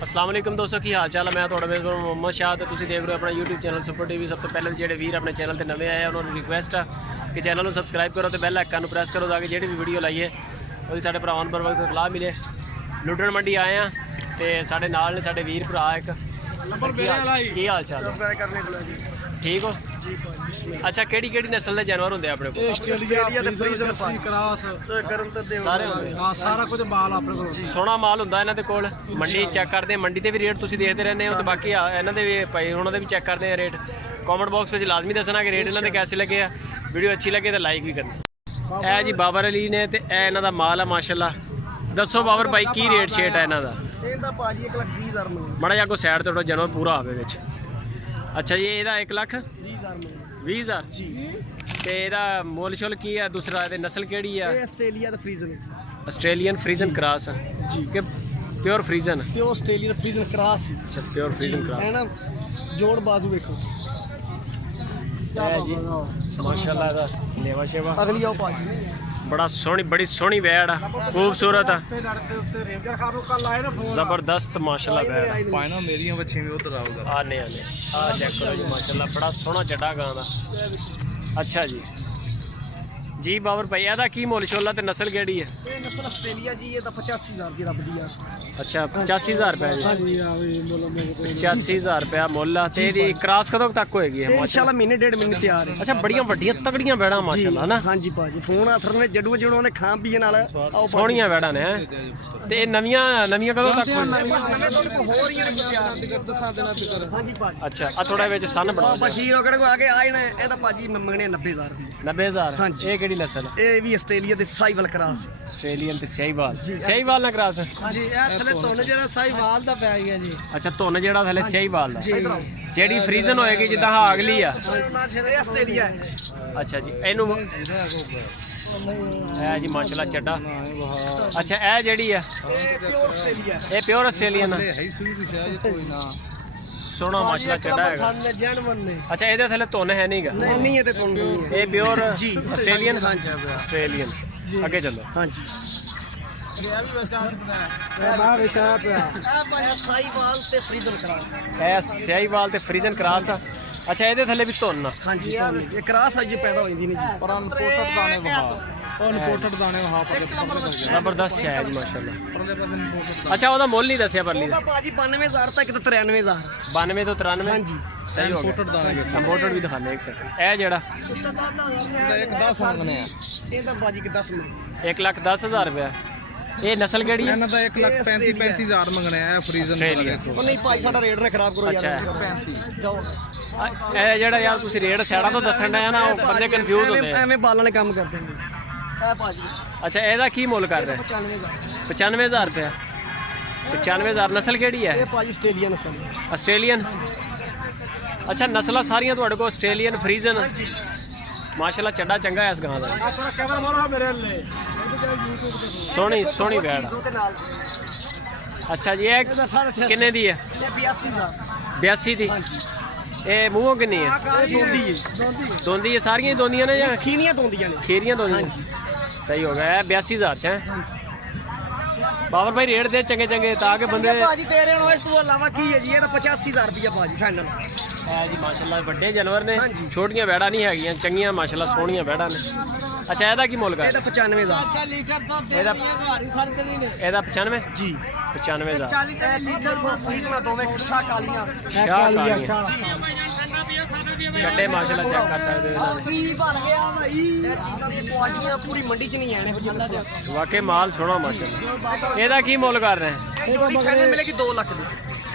अस्सलाम वालेकुम दोस्तों, की हाल चाल है। मैं थोड़ा मेज़बान मोहम्मद शाह तो तुम देख रहे हो अपना यूट्यूब चैनल सुपर टीवी। सब तो पहले जो वीर अपने चैनल पर नवे आए उन्होंने रिक्वेस्ट है कि चैनल को सबसक्राइब करो तो बैल आइकन प्रेस करो ताकि जी भी वीडियो लाइए वो साढ़े भरावां पर वक्त लाभ मिले। लुड्डन मंडी आए हैं तो साढ़े नाल ने साढ़े वीर भरा एक। की हाल चाल ठीक हो? अच्छा, केड़ी केड़ी नस्ल के जानवर होंगे अपने को? सारा कुछ माल अपने को सोहना माल होंदा इन्हां दे कोल। मंडी चेक करते हैं, मंडी ते भी रेट तुसीं देखते रहने हो तो बाकी इन्हां दे भी भाई उन्हां दे भी चेक करते हैं रेट। कॉमेंट बॉक्स में लाजमी दसना कि रेट इन्हां दे कैसे लगे। वीडियो अच्छी लगे तो लाइक भी करना। ए जी बाबर अली ने ते ए इन्हां दा माल है माशाल्लाह। दसो बाबर भाई की रेट शेट है इन्हां दा? ਇਹਦਾ ਭਾਜੀ 1,20,000 ਮੰਗਦਾ। माड़ा जा को साइड तो जानवर पूरा आवे विच। अच्छा जी, ਇਹਦਾ 1,20,000 ਮੰਗਦਾ। 20,000 ਜੀ ਤੇ ਇਹਦਾ ਮੁੱਲ ਸ਼ੁੱਲ ਕੀ ਹੈ? ਦੂਸਰਾ ਇਹਦੀ ਨਸਲ ਕਿਹੜੀ ਆ? ਇਹ ਆਸਟ੍ਰੇਲੀਆ ਦਾ ਫਰੀਜ਼ਨ ਹੈ ਆਸਟ੍ਰੇਲੀਅਨ ਫਰੀਜ਼ਨ ਕ੍ਰਾਸ ਹੈ ਜੀ ਕਿ ਪਿਓਰ ਫਰੀਜ਼ਨ? ਤੇ ਉਹ ਆਸਟ੍ਰੇਲੀਆ ਦਾ ਫਰੀਜ਼ਨ ਕ੍ਰਾਸ ਹੈ। ਅੱਛਾ, ਪਿਓਰ ਫਰੀਜ਼ਨ ਕ੍ਰਾਸ ਹੈ ਨਾ। ਜੋੜ ਬਾਜ਼ੂ ਵੇਖੋ ਹੈ ਜੀ ਮਾਸ਼ਾਅੱਲਾ। ਇਹਦਾ ਲੇਵਾ ਸ਼ੇਵਾ ਅਗਲੀ ਆਓ ਭਾਜੀ। बड़ा सोहनी बड़ी सोहनी वैड़ है, खूबसूरत है, जबरदस्त माशाल्लाह वैड़ है। ਪਾਇਨਾ ਮੇਰੀਆਂ ਬੱਚੀਆਂ ਵੀ ਉਧਰ ਆਉਗਾ। आने आने आ चेक करो जी माशाल्लाह, बड़ा सोहना चड्डा गां दा। अच्छा जी जी बाबर भाई, ਇਹਦਾ ਕੀ ਮੁੱਲ ਸ਼ੁੱਲ ਤੇ ਨਸਲ ਕਿਹੜੀ ਹੈ? ਇਹ ਨਸਲ ਆਸਟ੍ਰੇਲੀਆ ਜੀ। ਇਹ ਤਾਂ 85,000 ਦੀ ਰੱਬ ਦੀ ਆਸ। ਅੱਛਾ 85,000 ਰੁਪਏ ਜੀ। ਹਾਂਜੀ ਆ ਵੀ ਮੁੱਲ ਮੰਗਦੇ 85,000 ਰੁਪਏ ਮੁੱਲ ਆ। ਤੇ ਇਹਦੀ ਕ੍ਰਾਸ ਕਦੋਂ ਤੱਕ ਹੋਏਗੀ? ਇਹ ਇਨਸ਼ਾਅੱਲਾ ਮਹੀਨੇ ਡੇਢ ਮਹੀਨੇ ਤਿਆਰ ਹੈ। ਅੱਛਾ, ਬੜੀਆਂ ਵੱਡੀਆਂ ਤਗੜੀਆਂ ਵੈੜਾਂ ਮਾਸ਼ਾਅੱਲਾ ਨਾ। ਹਾਂਜੀ ਭਾਜੀ, ਫੋਨ ਆਥਰ ਨੇ ਜੜੂ ਜੜੂ ਨੇ ਖਾਂ ਪੀਏ ਨਾਲ ਆਓ ਸੋਹਣੀਆਂ ਵੈੜਾਂ ਨੇ। ਤੇ ਇਹ ਨਵੀਆਂ ਕਦੋਂ ਤੱਕ ਹੋਣਗੀਆਂ? ਨਵੇਂ ਤੁਹਾਡੇ ਕੋਲ ਹੋਰ ਹੀ ਨੇ ਤਿਆਰ ਦੱਸਾਂ ਦੇਣਾ ਫਿਕਰ। ਹਾਂਜੀ ਭਾਜੀ। ਅੱਛਾ ਆ ਥੋੜਾ ਵਿੱਚ ਸੰਨ ਬਣਾ ਬਸ਼ੀਰ ਉਹ ਕਿਹੜੇ ਕੋ ਆ ਕੇ ਆ ਜਾਣਾ। ਇਹ ਤਾਂ ਭਾਜੀ ਮੰਗਣੇ 90,000 ਰੁਪਏ। 90,000? ਹਾਂਜੀ। ਇਹ ਕਿਹੜੀ ਨਸਲ ਹੈ? ਇਹ ਵੀ ਆਸਟ੍ਰੇਲੀਆ ਦੇ ਸਾਈਵਲ ਕ੍ਰਾਸ। ਆਸਟ੍ਰੇਲੀਅਨ ਤੇ ਸਹੀਵਾਲ। ਸਹੀਵਾਲ ਨਾਲ ਕ੍ਰਾਸ? ਹਾਂਜੀ। ਇਹ ਥਲੇ ਧੁੰਨ ਜਿਹੜਾ ਸਾਈਵਾਲ ਦਾ ਪੈ ਗਿਆ ਜੀ। ਅੱਛਾ, ਧੁੰਨ ਜਿਹੜਾ ਥਲੇ ਸਹੀਵਾਲ ਦਾ। ਜਿਹੜੀ ਫਰੀਜ਼ਨ ਹੋਏਗੀ ਜਿੱਦਾਂ ਹਾਂ ਅਗਲੀ ਆ। ਇਹ ਆਸਟ੍ਰੇਲੀਆ ਹੈ। ਅੱਛਾ ਜੀ, ਇਹਨੂੰ ਇਹ ਜੀ ਮਾਸ਼ਾਅੱਲਾ ਚੱਡਾ। ਅੱਛਾ, ਇਹ ਜਿਹੜੀ ਆ ਇਹ ਪਿਓਰ ਆਸਟ੍ਰੇਲੀਆ। ਇਹ ਪਿਓਰ ਆਸਟ੍ਰੇਲੀਅਨ ਹੈ। ਸੋਹਣਾ ਮਾਸ਼ਾਅੱਲਾ ਚੱਡਾ ਹੈਗਾ। ਅੱਛਾ, ਇਹਦੇ ਥੱਲੇ ਧੁੰਨ ਹੈ ਨਹੀਂਗਾ? ਨਹੀਂ ਇਹ ਤੇ ਧੁੰਨ ਨਹੀਂ ਹੈ। ਇਹ ਪਿਓਰ ਜੀ ਆਸਟ੍ਰੇਲੀਅਨ। ਹਾਂਜੀ ਆਸਟ੍ਰੇਲੀਅਨ। ਅੱਗੇ ਚੱਲੋ। ਹਾਂਜੀ। ਸਾਈਵਾਲ ਤੇ ਫਰੀਜ਼ਨ ਕ੍ਰਾਸ। ਇਹ ਸਹੀਵਾਲ ਤੇ ਫਰੀਜ਼ਨ ਕ੍ਰਾਸ ਆ। ਅੱਛਾ, ਇਹਦੇ ਥੱਲੇ ਵੀ ਧੁੰਨ ਆ। ਹਾਂਜੀ ਇਹ ਕ੍ਰਾਸ ਅੱਜ ਪੈਦਾ ਹੋ ਜਾਂਦੀ ਨੇ ਜੀ। ਪਰ ਅਨਪੋਰਟਡ ਦਾਣੇ ਵਹਾ ਜ਼ਬਰਦਸਤ ਹੈ ਜੀ ਮਾਸ਼ਾਅੱਲਾ। ਅੱਛਾ, ਉਹਦਾ ਮੁੱਲ ਨਹੀਂ ਦੱਸਿਆ ਪਰਲੀ ਦਾ? ਉਹਦਾ ਭਾਜੀ 92,000 ਤੱਕ ਤੇ 93,000। 92 ਤੋਂ 93? ਹਾਂਜੀ ਸਹੀ ਹੋ ਗਿਆ। ਇੰਪੋਰਟਡ ਵੀ ਦਿਖਾਣੇ ਇੱਕ ਸੈਕਿੰਡ। ਇਹ ਜਿਹੜਾ ਇੱਕ 10 ਮੰਗਨੇ ਆ। ਇਹ ਤਾਂ ਭਾਜੀ ਕਿ 10 ਮੰਗਨੇ। 1,10,000 ਰੁਪਇਆ। ਇਹ ਨਸਲ ਕਿਹੜੀ ਹੈ? ਇਹਨਾਂ ਦਾ 1,35,000 ਮੰਗਣੇ ਆ ਫਰੀਜ਼ਨ ਵਾਲੇ। ਉਹ ਨਹੀਂ ਭਾਈ, ਸਾਡਾ ਰੇਟ ਨਾ ਖਰਾਬ ਕਰੋ ਯਾਰ। ਜਾਓ। ਇਹ ਜਿਹੜਾ ਯਾਰ ਤੁਸੀਂ ਰੇਟ ਸਾਈਡਾਂ ਤੋਂ ਦੱਸਣ ਡਿਆ ਨਾ, ਉਹ ਬੰਦੇ ਕਨਫਿਊਜ਼ ਹੁੰਦੇ ਆ। ਐਵੇਂ ਬਾਲ ਵਾਲੇ ਕੰਮ ਕਰਦੇ ਨੇ। ਇਹ ਭਾਜੀ ਅੱਛਾ, ਇਹਦਾ ਕੀ ਮੁੱਲ ਕਰ ਰਹੇ? 95,000। 95,000 ਰੁਪਇਆ। 95,000। ਨਸਲ ਕਿਹੜੀ ਹੈ? ਇਹ ਭਾਜੀ ਆਸਟ੍ਰੇਲੀਆ ਨਸਲ। ਆਸਟ੍ਰੇਲੀਅਨ। ਅੱਛਾ, ਨਸਲਾਂ ਸਾਰੀਆਂ ਤੁਹਾਡੇ ਕੋਲ ਆਸਟ੍ਰੇਲੀਅਨ ਫਰੀਜ਼ਨ। ਮਾਸ਼ਾਅੱਲਾ ਚੱਡਾ ਚੰਗਾ ਹੈ ਇਸ ਗਾਂ ਦਾ। ਸੋਹਣੀ ਸੋਹਣੀ ਵੈੜ। ਅੱਛਾ ਜੀ, ਇਹ ਕਿੰਨੇ ਦੀ ਹੈ? ਇਹ 82,000। 82 ਦੀ। ਇਹ ਮੂੰਹੋਂ ਕਿੰਨੀ ਹੈ? ਦੋਂਦੀ ਹੈ। ਦੋਂਦੀ ਹੈ? ਸਾਰੀਆਂ ਹੀ ਦੋਂਦੀਆਂ ਨੇ ਜਾਂ ਖੀਰੀਆਂ ਦੋਂਦੀਆਂ ਨੇ? ਖੀਰੀਆਂ ਦੋਂਦੀਆਂ। ਸਹੀ ਹੋ ਗਿਆ। 82,000 ਚ ਹੈ। ਬਾਬਰ ਭਾਈ ਰੇਟ ਦੇ ਚੰਗੇ ਚੰਗੇ ਤਾਂ ਕਿ ਬੰਦੇ ਭਾਜੀ ਤੇਰੇ ਨਾਲ ਇਸ ਤੋਂ ਇਲਾਵਾ ਕੀ ਹੈ ਜੀ? ਇਹ ਤਾਂ 85,000 ਰੁਪਇਆ ਭਾਜੀ ਫਾਈਨਲ ਹੈ ਜੀ ਮਾਸ਼ਾਅੱਲਾ। ਵੱਡੇ ਜਾਨਵਰ ਨੇ, ਛੋਟੀਆਂ ਵੈੜਾਂ ਨਹੀਂ ਹੈਗੀਆਂ, ਚੰਗੀਆਂ ਮਾਸ਼ਾਅੱਲਾ ਸੋਹਣੀਆਂ ਵੈੜਾਂ ਨੇ। ਅੱਛਾ, ਇਹਦਾ ਕੀ ਮੁੱਲ ਕਰ? ਇਹ ਤਾਂ 95,000। ਇਹਦਾ 95 ਜੀ 95,000। ਇਹ ਚੀਜ਼ਾਂ ਨੂੰ ਫਰੀਜ਼ਨ ਦੋਵੇਂ ਸ਼ਾਹ ਕਾਲੀਆਂ। ਸ਼ਾਹ ਕਾਲੀਆਂ ਚੱਡੇ ਮਾਸ਼ਾਅੱਲਾ ਚੈੱਕ ਕਰ ਸਕਦੇ ਹੋ। ਕੀ ਬਣ ਗਿਆ ਭਾਈ? ਇਹ ਚੀਜ਼ਾਂ ਦੀਆਂ ਕੁਆਲਿਟੀਆਂ ਪੂਰੀ ਮੰਡੀ 'ਚ ਨਹੀਂ ਆਣੇ ਹੋ। ਵਾਕਈ ਮਾਲ ਸੋਹਣਾ ਮਾਸ਼ਾਅੱਲਾ। ਇਹਦਾ ਕੀ ਮੁੱਲ ਕਰ ਰਹੇ? ਇਹ ਜੋੜੀ ਫਾਈਨਲ ਮਿਲੇਗੀ 2 ਲੱਖ ਦੀ।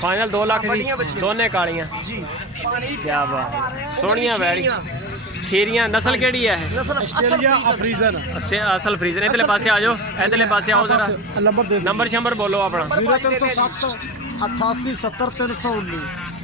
ਫਾਈਨਲ 2 ਲੱਖ ਦੀ। ਦੋਨੇ ਕਾਲੀਆਂ ਜੀ ਕੀ ਬਾਤ। ਸੋਹਣੀਆਂ ਵੈੜੀ ਖੀਰੀਆਂ। ਨਸਲ ਕਿਹੜੀ ਹੈ ਇਹ? ਨਸਲ ਅਸਲ ਫਰੀਜ਼ਨ। ਅਸਲ ਫਰੀਜ਼ਨ। ਇਧਰਲੇ ਪਾਸੇ ਆ ਜਾਓ, ਇਧਰਲੇ ਪਾਸੇ ਆਓ ਜ਼ਰਾ। ਨੰਬਰ ਸ਼ੰਬਰ ਬੋਲੋ ਆਪਣਾ। 0307 88 70 319।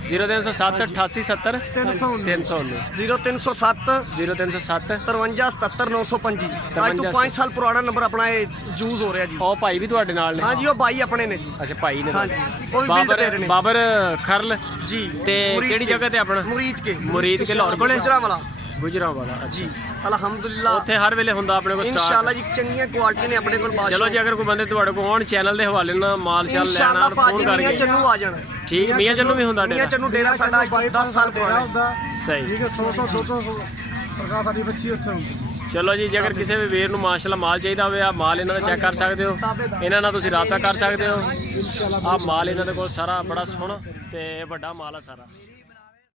0307 88 70 319। 0307 0307 53 77 905। ਅੱਜ ਤੋਂ 5 ਸਾਲ ਪੁਰਾਣਾ ਨੰਬਰ ਆਪਣਾ ਇਹ ਯੂਜ਼ ਹੋ ਰਿਹਾ ਜੀ। ਉਹ ਭਾਈ ਵੀ ਤੁਹਾਡੇ ਨਾਲ ਨੇ? ਹਾਂਜੀ, ਉਹ ਬਾਈ ਆਪਣੇ ਨੇ ਜੀ। ਅੱਛਾ, ਭਾਈ ਨੇ। ਹਾਂਜੀ, ਉਹ ਵੀ ਬਿਲਡ ਦੇ ਰਹੇ ਨੇ। ਬਾਬਰ ਖਰਲ ਜੀ ਤੇ ਕਿਹੜੀ ਜਗ੍ਹਾ ਤੇ ਆਪਣਾ? ਮੁਰੀਦ ਕੇ ਮੁਰੀਦ ਕੇ ਲਾਹੌਰ ਕੋਲੇ? ਗੁਜਰਾਂਵਾਲਾ। ਗੁਜਰਾਂਵਾਲਾ ਅੱਛਾ ਜੀ ਅਲਹਮਦੁਲਿਲਾ ਉੱਥੇ ਹਰ ਵੇਲੇ ਹੁੰਦਾ ਆਪਣੇ ਕੋਲ ਸਟਾਕ ਇਨਸ਼ਾਅੱਲਾ ਜੀ ਚੰਗੀਆਂ ਕੁਆਲਿਟੀ ਨੇ ਆਪਣੇ ਕੋਲ ਚਲੋ ਜੀ ਅਗਰ ਕੋਈ ਬੰਦੇ ਤੁਹਾਡੇ ਕੋਲ ਆਉਣ ਚੈਨਲ ਦੇ ਹਵਾਲੇ ਨਾਲ ਮਾਲ ਚੱਲ ਲੈਣਾ ਇਨਸ਼ਾਅੱਲਾ ਫੋਨ ਭਾਜੀ ਮੀਆਂ ਕਰਕੇ ਚੰਨੂ ਆ ਜਾਣਾ ਠੀਕ ਮੀਆਂ ਚੰਨੂ ਵੀ ਹੁੰਦਾ ਮੀਆਂ ਡੇਰਾ ਚੰਨੂ ਡੇਰਾ ਸਾਡਾ 10 ਸਾਲ ਪੁਰਾਣਾ ਸਹੀ ਠੀਕ ਹੈ 100 200 ਸਰਕਾਰ ਸਾਡੀ ਬੱਚੀ ਉੱਥੇ ਹੁੰਦੀ ਚਲੋ ਜੀ ਜੇਕਰ ਕਿਸੇ ਵੀ ਵੀਰ ਨੂੰ ਮਾਸ਼ਾਅੱਲਾ ਮਾਲ ਚਾਹੀਦਾ ਹੋਵੇ ਆ ਮਾਲ ਇਹਨਾਂ ਦਾ ਚੈੱਕ ਕਰ ਸਕਦੇ ਹੋ ਇਹਨਾਂ ਨਾਲ ਤੁਸੀਂ ਰਾਬਤਾ ਕਰ ਸਕਦੇ ਹੋ ਆ ਮਾਲ ਇਹਨਾਂ ਦੇ ਕੋਲ ਸਾਰਾ ਬੜਾ ਸੋਹਣਾ ਤੇ ਵੱਡਾ ਮਾਲ ਆ ਸਾਰਾ